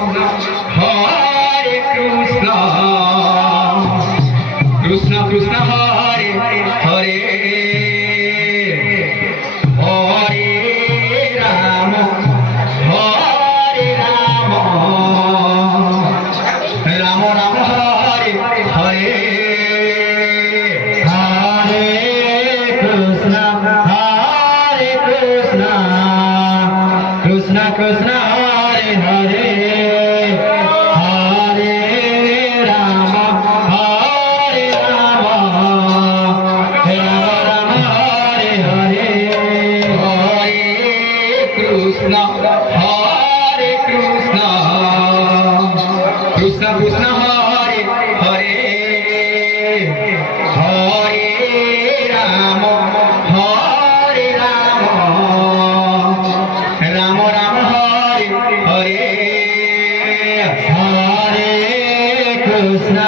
Hare Krishna, Krishna Krishna Hare Hare, Hare Rama, Hare Rama, Rama Rama Hare Hare, Hare Krishna, Hare Krishna, Krishna Krishna Hare Hare, Hare Rama, Hare Rama, Rama Rama Hare Hare, Hare Krishna, Hare Krishna, Krishna Krishna Hare Hare, Hare Rama, Hare Rama, Rama Rama Hare Hare, Hare Krishna,